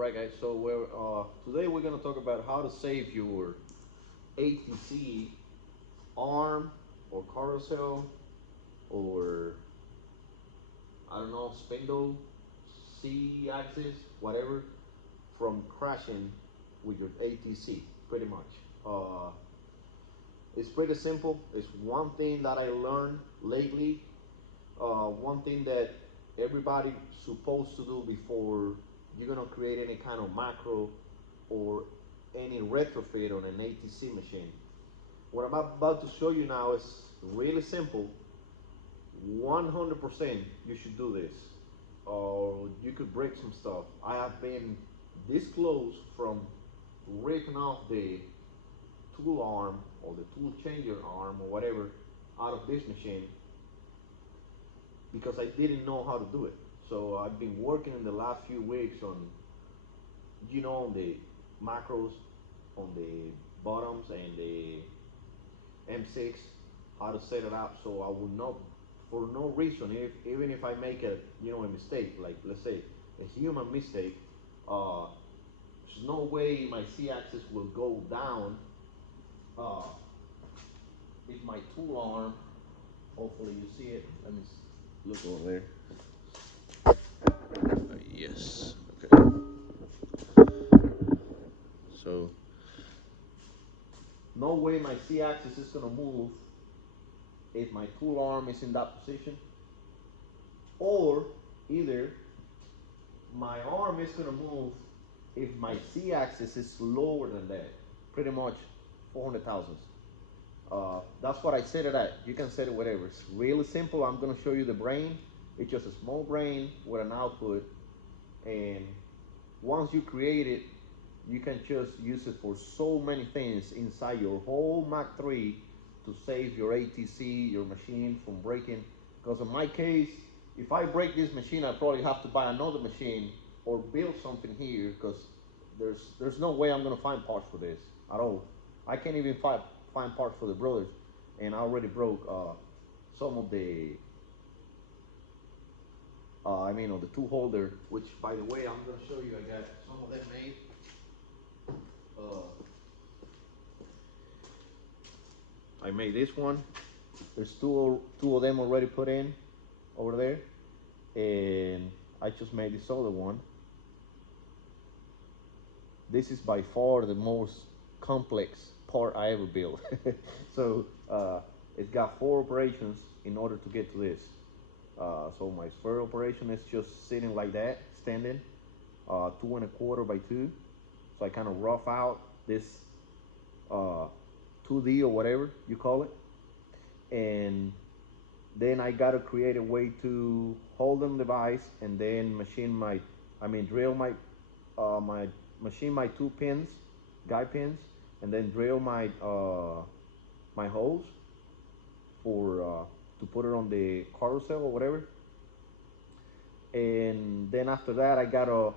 Alright guys, so today we're gonna talk about how to save your ATC arm or carousel or I don't know, spindle, C axis, whatever, from crashing with your ATC, pretty much. It's pretty simple. It's one thing that I learned lately, one thing that everybody supposed to do before you're gonna create any kind of macro or any retrofit on an ATC machine. What I'm about to show you now is really simple. 100% you should do this, or you could break some stuff. I have been this close from ripping off the tool arm or the tool changer arm or whatever out of this machine because I didn't know how to do it. So I've been working in the last few weeks on, on the macros, on the bottoms and the M6, how to set it up so I will not, for no reason, even if I make a mistake, like let's say a human mistake, there's no way my C-axis will go down uh, if my tool arm, hopefully you see it, let me look over there. Yes, okay. So, no way my C-axis is gonna move if my tool arm is in that position, or either my arm is gonna move if my C-axis is lower than that, pretty much 400 thousandths. That's what I set it at. You can set it whatever. It's really simple. I'm gonna show you the brain. It's just a small brain with an output, and once you create it, you can just use it for so many things inside your whole Mach3 to save your ATC, your machine from breaking. Because in my case, if I break this machine, I probably have to buy another machine or build something here because there's no way I'm gonna find parts for this at all. I can't even find parts for the brothers, and I already broke some of the on the tool holder, which by the way, I'm gonna show you. I got some of them made. Uh, I made this one. There's two of them already put in over there, and I just made this other one. This is by far the most complex part I ever built. So it's got 4 operations in order to get to this. So my first operation is just sitting like that, standing, 2¼ by 2. So I kind of rough out this 2D or whatever you call it, and then I gotta create a way to hold them device and then drill my machine my 2 pins, guide pins, and then drill my holes for to put it on the carousel or whatever. And then after that, I gotta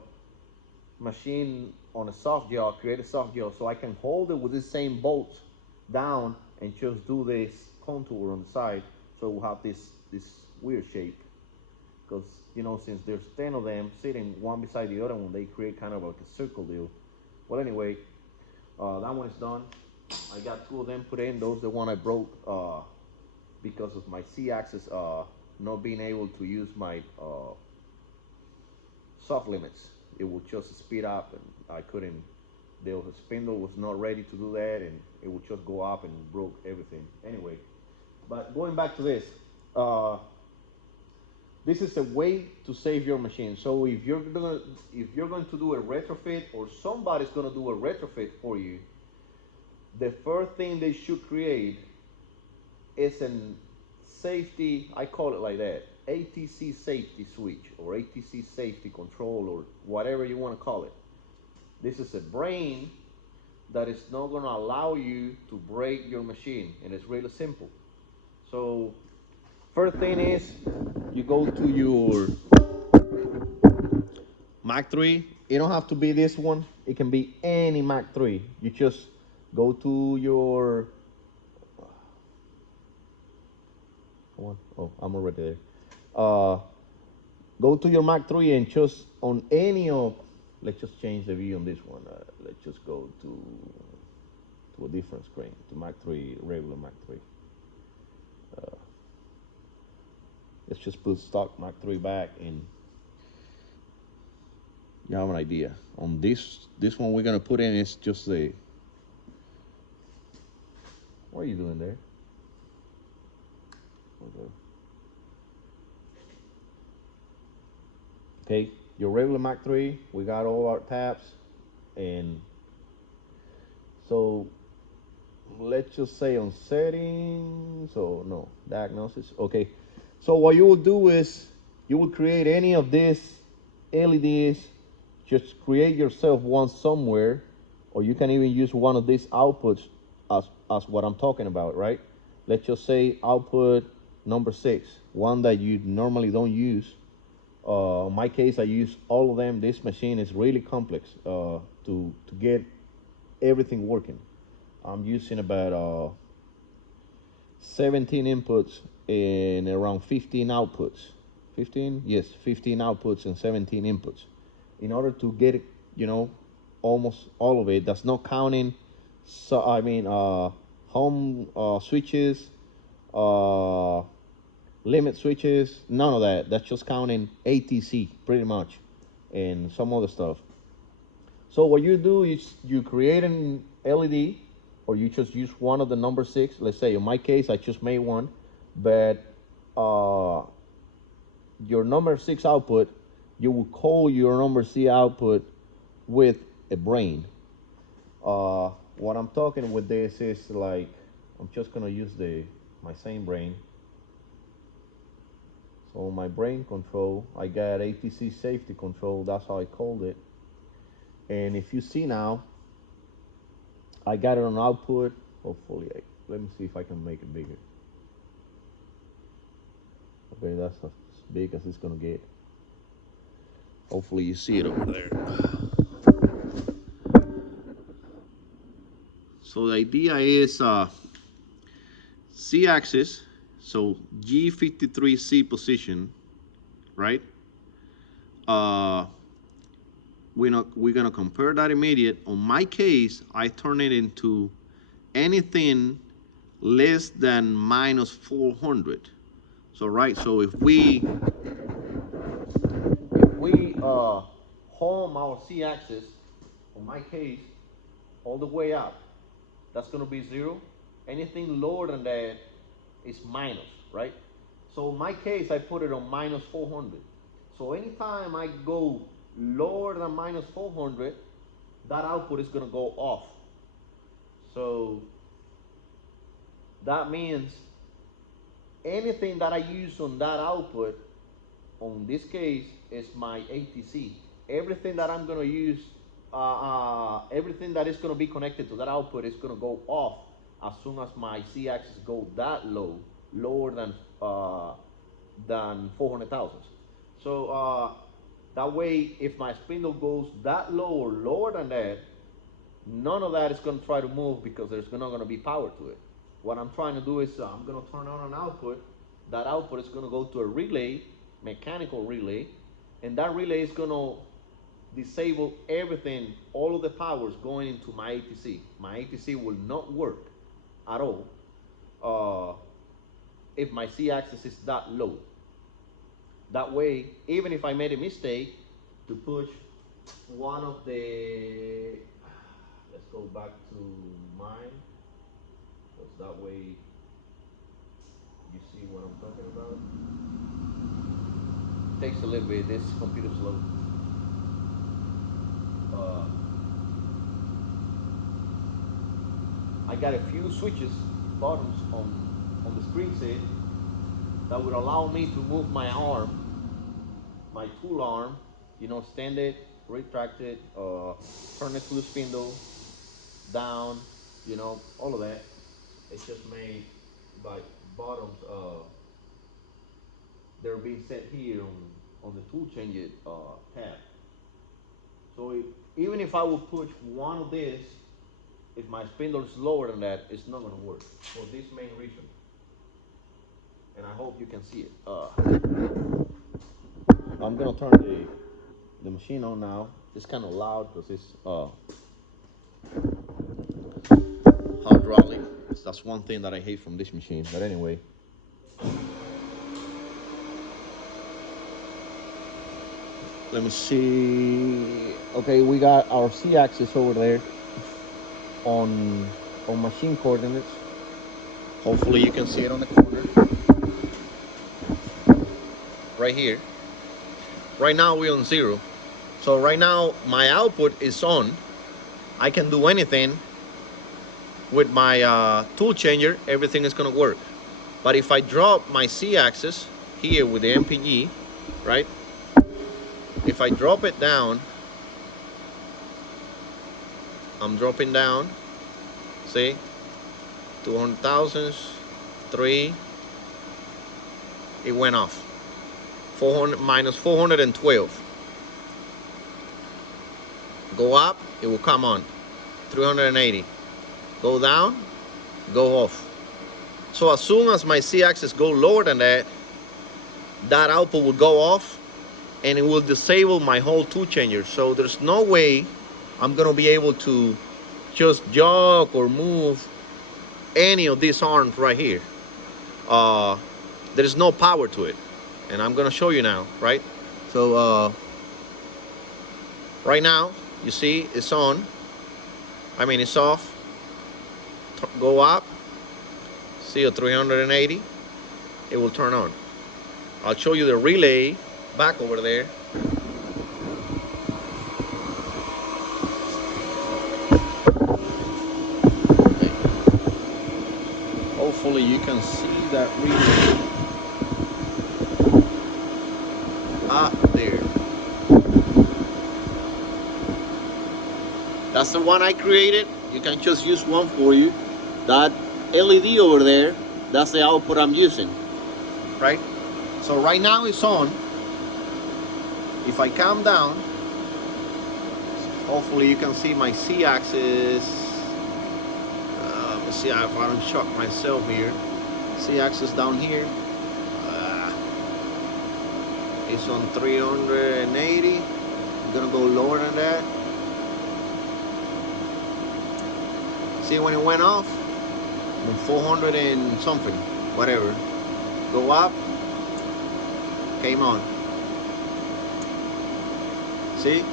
machine on a soft jaw, create a soft jaw so I can hold it with the same bolts down and just do this contour on the side, so we'll have this weird shape. Because since there's 10 of them sitting one beside the other one, they create kind of like a circle deal. Well, anyway, that one is done. I got 2 of them put in. Those the one I broke because of my C-axis not being able to use my soft limits. It would just speed up, and I couldn't. The spindle was not ready to do that, and it would just go up and broke everything. Anyway, but going back to this, this is a way to save your machine. So if you're going to do a retrofit, or somebody's gonna do a retrofit for you, the first thing they should create is a safety, I call it like that, ATC safety switch or ATC safety control or whatever you want to call it. This is a brain that is not going to allow you to break your machine, and it's really simple. So first thing is you go to your Mach3. It don't have to be this one. It can be any Mach3. You just go to your I'm already there. Go to your Mach3 and just on any of let's just change the view on this one. Let's just go to a different screen, to Mach 3, regular Mach 3. Uh, let's just put stock Mach 3 back, and you have an idea. On this one we're gonna put in is just the. What are you doing there? Okay. Okay, your regular Mach 3, we got all our tabs, and so let's just say on settings, or no, diagnosis. Okay, so what you will do is you will create any of these LEDs, just create yourself one somewhere, or you can even use one of these outputs as what I'm talking about, right? Let's just say output number 6, one that you normally don't use. In my case, I use all of them. This machine is really complex to get everything working. I'm using about 17 inputs and around 15 outputs. 15? Yes, 15 outputs and 17 inputs. In order to get, you know, almost all of it, that's not counting, so I mean, home switches, uh, limit switches, none of that. That's just counting ATC pretty much, and some other stuff. So what you do is you create an LED, or you just use one of the number 6. Let's say in my case, I just made one, but uh, your number 6 output, you will call your number C output with a brain. What I'm talking with this is like, I'm just gonna use my same brain. So my brain control, I got ATC safety control. That's how I called it. And if you see now, I got it on output. Hopefully, let me see if I can make it bigger. Okay, that's as big as it's gonna get. Hopefully you see it over there. So the idea is C-axis, so G53C position, right? Uh, we're gonna compare that immediate. On my case, I turn it into anything less than minus 400. So right, so if we home our C-axis, on my case, all the way up, that's gonna be 0. Anything lower than that is minus, right? So in my case, I put it on minus 400. So anytime I go lower than minus 400, that output is gonna go off. So that means anything that I use on that output, on this case, is my ATC. Everything that I'm gonna use, everything that is gonna be connected to that output is gonna go off as soon as my C-axis go that low, lower than 400,000. So that way, if my spindle goes that low or lower than that, none of that is going to try to move because there's not going to be power to it. What I'm trying to do is I'm going to turn on an output. That output is going to go to a relay, mechanical relay, and that relay is going to disable everything, all of the powers going into my ATC. My ATC will not work at all if my C-axis is that low. That way, even if I made a mistake to push one of the, let's go back to mine, because that way you see what I'm talking about. Takes a little bit, this computer's slow. Uh, I got a few switches, buttons on the screen set that would allow me to move my arm, my tool arm, stand it, retract it, turn it to the spindle, down, all of that. It's just made by buttons. They're being set here on the tool change it tab. So even if I would push one of these, if my spindle is lower than that, it's not going to work for this main reason. And I hope you can see it. I'm going to turn the machine on now. It's kind of loud because it's hydraulic. That's one thing that I hate from this machine. But anyway, let me see. Okay, we got our C-axis over there on machine coordinates. Hopefully you can see it on the corner right here. Right now we're on 0. So right now my output is on. I can do anything with my tool changer. Everything is gonna work. But if I drop my C-axis here with the MPG, right? If I drop it down, I'm dropping down, see, 200 thousandths, 3, it went off. 400 minus 412. Go up, it will come on. 380. Go down, go off. So as soon as my C-axis go lower than that, that output will go off and it will disable my whole tool changer. So there's no way I'm gonna be able to just jog or move any of these arms right here. There's no power to it. And I'm gonna show you now, right? So right now, you see it's on. I mean, it's off. Go up, see a 380, it will turn on. I'll show you the relay back over there. Hopefully you can see that relay up there. That's the one I created. You can just use one for you. That LED over there, that's the output I'm using, right? So right now it's on. If I calm down, hopefully you can see my C-axis. Let me see if I don't shock myself here. C-axis down here. It's on 380. I'm gonna go lower than that. See when it went off? 400 and something, whatever. Go up, came on. See?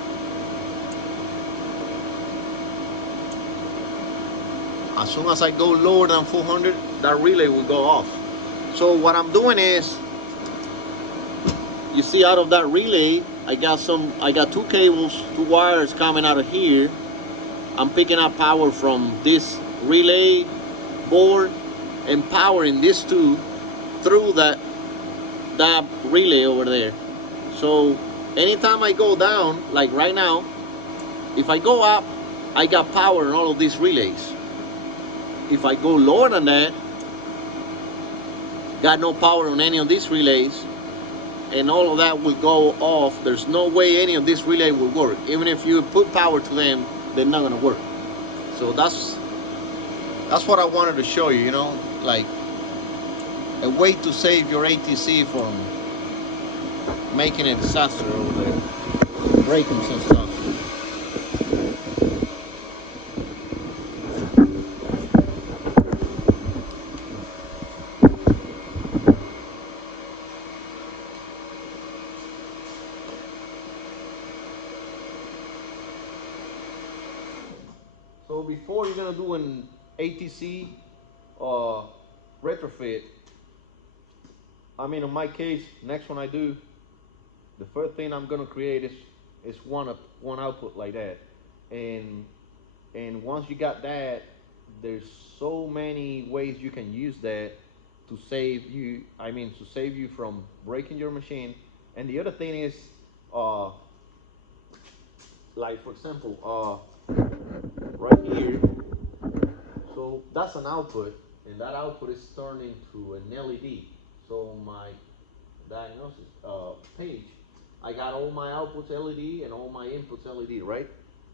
As soon as I go lower than 400, that relay will go off. So what I'm doing is, you see out of that relay, I got 2 cables, 2 wires coming out of here. I'm picking up power from this relay board and powering this two through that relay over there. So anytime I go down, like right now, if I go up, I got power in all of these relays. If I go lower than that, got no power on any of these relays, and all of that will go off. There's no way any of this relay will work. Even if you put power to them, they're not gonna work. So that's what I wanted to show you, you know, like a way to save your ATC from making a disaster over there, breaking some stuff. So before you're gonna do an ATC retrofit, I mean, in my case, next one I do, the first thing I'm gonna create is one output like that, and once you got that, there's so many ways you can use that to save you. I mean, to save you from breaking your machine. And the other thing is, like for example, right here. So that's an output, and that output is turned into an LED. So my diagnosis page, I got all my outputs LED and all my inputs LED, right?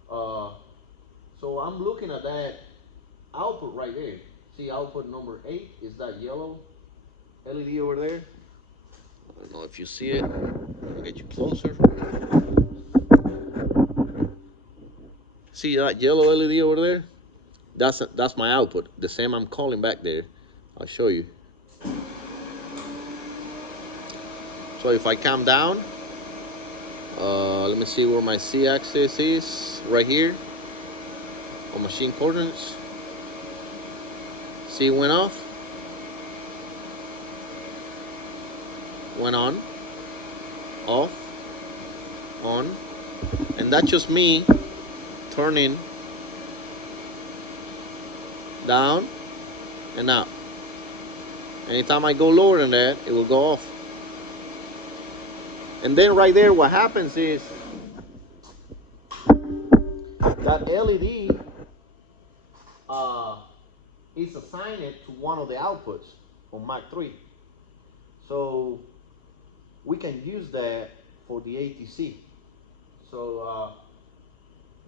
So I'm looking at that output right there. See, output number 8 is that yellow LED over there. I don't know if you see it. I'll get you closer. See that yellow LED over there? That's my output. The same I'm calling back there. I'll show you. So if I come down, let me see where my C-axis is. Right here on machine coordinates. See, it went off, went on, off, on, and that's just me turning down and up. Anytime I go lower than that, it will go off. And then right there, what happens is that LED is assigned to one of the outputs on Mach3. So we can use that for the ATC. So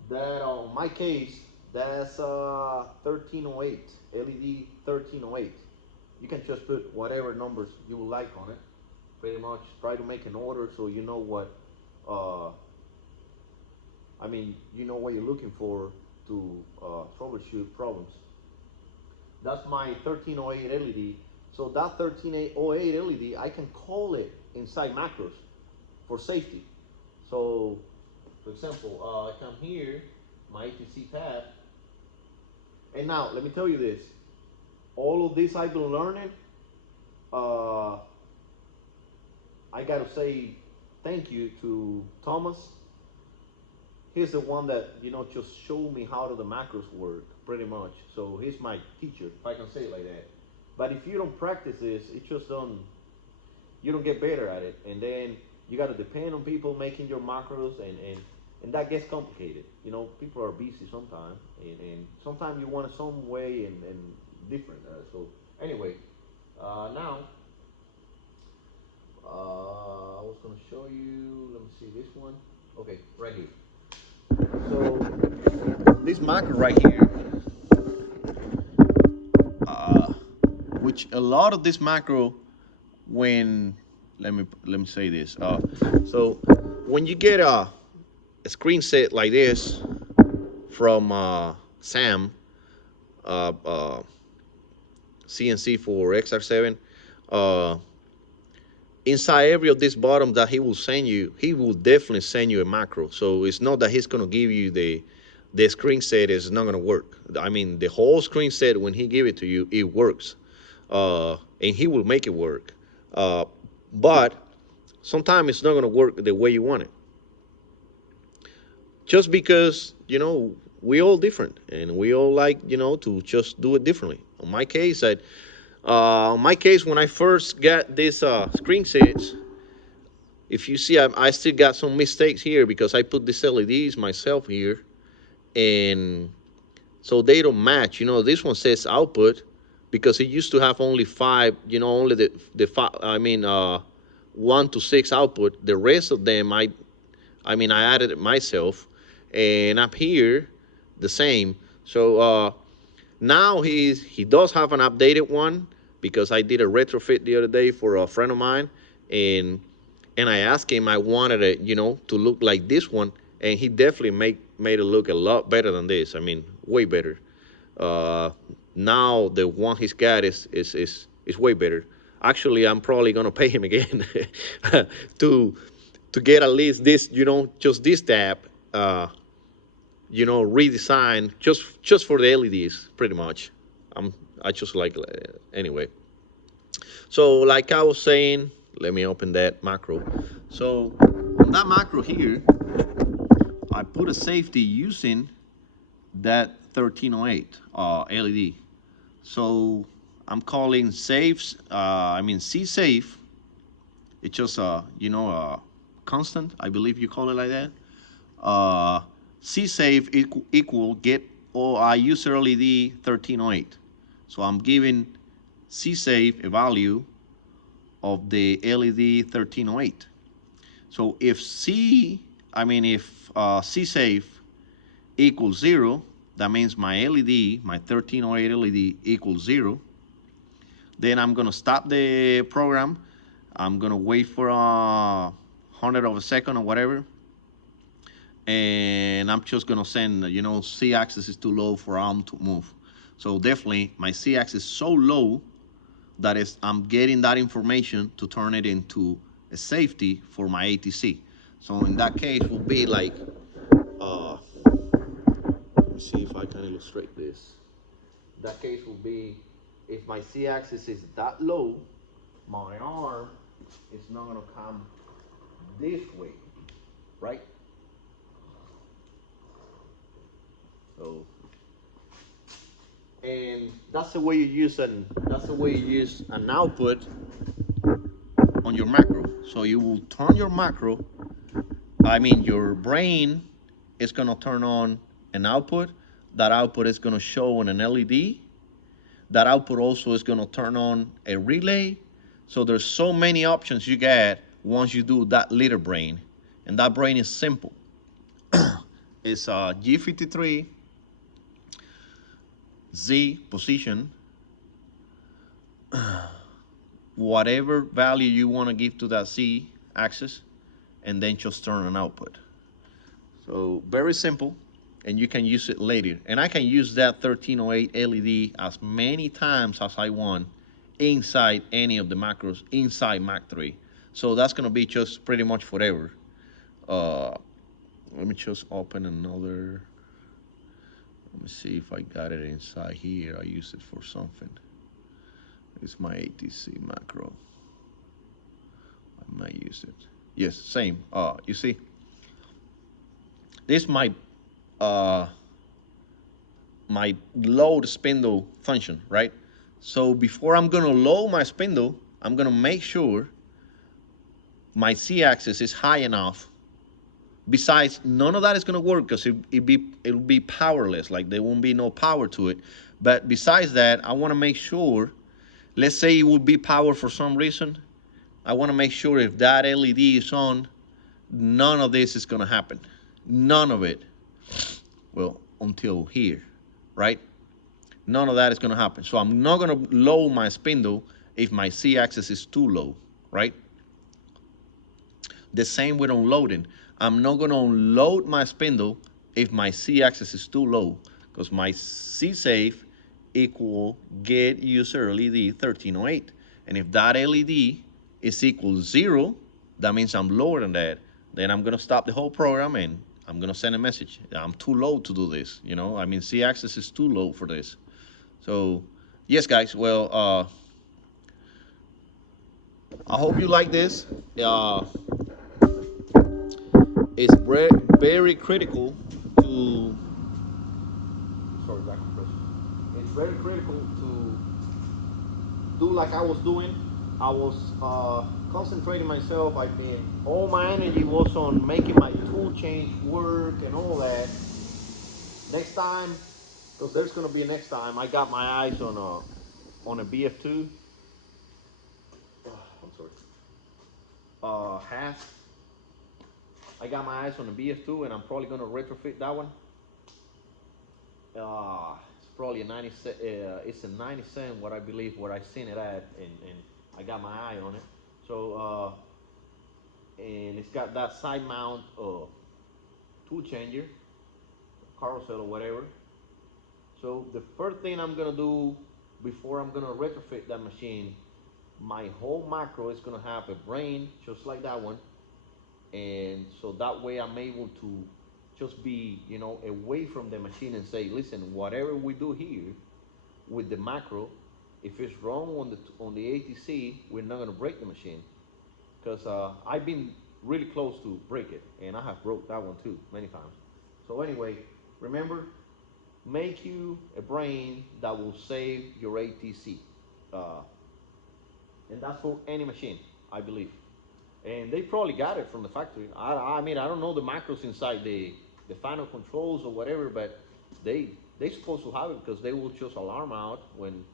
that on my case, that's 1308, LED 1308. You can just put whatever numbers you would like on it. Pretty much try to make an order so you know what, you know what you're looking for to troubleshoot problems. That's my 1308 LED. So that 1308 LED, I can call it inside macros for safety. So, for example, I come here, my ATC tab, and now let me tell you this. All of this I've been learning, I gotta say thank you to Thomas. He's the one that, just showed me how the macros work, pretty much. So he's my teacher, if I can say it like that. But if you don't practice this, you don't get better at it. And then you gotta depend on people making your macros, and that gets complicated. People are busy sometimes, and sometimes you want it some way and different. So anyway, now, I was gonna show you, let me see this one. Okay, right here. So this macro right here, which a lot of this macro, when let me say this. So when you get a screen set like this from Sam, CNC for XR7, inside every of these bottoms that he will send you, he will definitely send you a macro. So it's not that he's going to give you the screen set is not going to work. I mean, the whole screen set, when he give it to you, it works. And he will make it work. But sometimes it's not going to work the way you want it. Just because, we all different, and we all like, to just do it differently. In my case, when I first got this screen sets, if you see, I still got some mistakes here because I put these LEDs myself here, and so they don't match. This one says output because it used to have only 5, only the 5, 1 to 6 output. The rest of them, I added it myself, and up here, the same. So now he does have an updated one because I did a retrofit the other day for a friend of mine, and I asked him, I wanted it, to look like this one, and he definitely made it look a lot better than this. Way better. Now the one he's got is way better. Actually, I'm probably gonna pay him again to get at least this, just this tab, redesigned just for the LEDs, pretty much. I just like anyway. So like I was saying, let me open that macro. So on that macro here, I put a safety using that 1308 LED. So I'm calling safe, C safe. It's just constant, I believe you call it like that. C safe equal get or user LED 1308. So I'm giving C safe a value of the LED 1308. So if C safe equals 0, that means my LED, my 1308 LED equals 0. Then I'm gonna stop the program. I'm gonna wait for 100 of a second or whatever, and I'm just gonna send, C-axis is too low for arm to move. So definitely my C-axis is so low that is I'm getting that information to turn it into a safety for my ATC. So in that case will be like, let me see if I can illustrate this. That case will be if my C-axis is that low, my arm is not gonna come this way, right? So, and that's the way you use an output on your macro. So you will turn your macro. I mean, your brain is gonna turn on an output. That output is gonna show on an LED. That output also is gonna turn on a relay. So there's so many options you get once you do that little brain, and that brain is simple. It's a G53 Z position, whatever value you want to give to that Z axis, and then just turn an output. So very simple, and you can use it later. And I can use that 1308 LED as many times as I want inside any of the macros inside Mach3. So that's gonna be just pretty much forever. Uh, Let me just open another. Let me see if I got it inside here. I use it for something. It's my ATC macro. I might use it. Yes, same. You see, this uh, my load spindle function, right? So before I'm gonna load my spindle, I'm gonna make sure my Z-axis is high enough. Besides, none of that is gonna work because it'll be powerless. Like there won't be no power to it. But besides that, I want to make sure. Let's say it would be power for some reason. I want to make sure if that LED is on, none of this is gonna happen. None of it. Well, until here, right? None of that is gonna happen. So I'm not gonna load my spindle if my Z-axis is too low, right? The same with unloading. I'm not gonna unload my spindle if my Z-axis is too low, because my Z-safe equal get user LED 1308. And if that LED is equal 0, that means I'm lower than that. Then I'm gonna stop the whole program and I'm gonna send a message. I'm too low to do this. I mean, Z-axis is too low for this. So, yes, guys. Well, I hope you like this. It's very critical to. Sorry, back compression. It's very critical to do like I was doing. I was concentrating myself. I mean, all my energy was on making my tool change work and all that. Next time, because there's gonna be a next time, I got my eyes on a BF2. I'm sorry. Half. I got my eyes on the BF2, and I'm probably gonna retrofit that one. It's probably a 90. It's a 97. What I believe, where I seen it at, and I got my eye on it. So, and it's got that side mount tool changer, carousel or whatever. So the first thing I'm gonna do before I'm gonna retrofit that machine, my whole macro is gonna have a brain just like that one, and so that way I'm able to just be away from the machine and say, listen, whatever we do here with the macro, if it's wrong on the ATC, we're not gonna break the machine, because I've been really close to break it, and I have broke that one too many times. So anyway, remember, make you a brain that will save your ATC, uh, and that's for any machine, I believe. And they probably got it from the factory. I mean, I don't know the macros inside the final controls or whatever, but they supposed to have it, because they will just alarm out when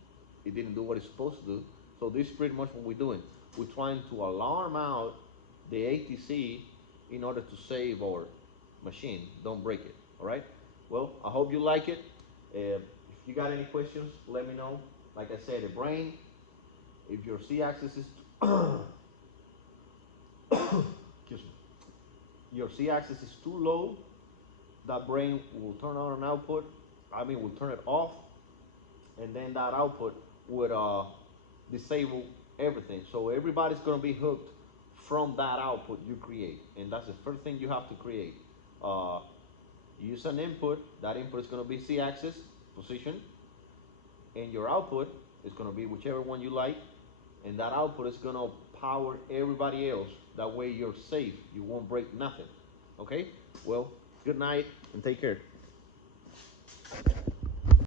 it didn't do what it's supposed to do. So this is pretty much what we're doing. We're trying to alarm out the ATC in order to save our machine. Don't break it. All right. Well, I hope you like it. If you got any questions, let me know. Like I said, the brain. If your C-axis is excuse me, your Z-axis is too low, that brain will turn on an output. I mean, will turn it off, and then that output would disable everything. So everybody's gonna be hooked from that output you create, and that's the first thing you have to create. Uh, use an input. That input is gonna be Z-axis position, and your output is gonna be whichever one you like, and that output is gonna power everybody else. That way you're safe. You won't break nothing. Okay? Well, good night and take care.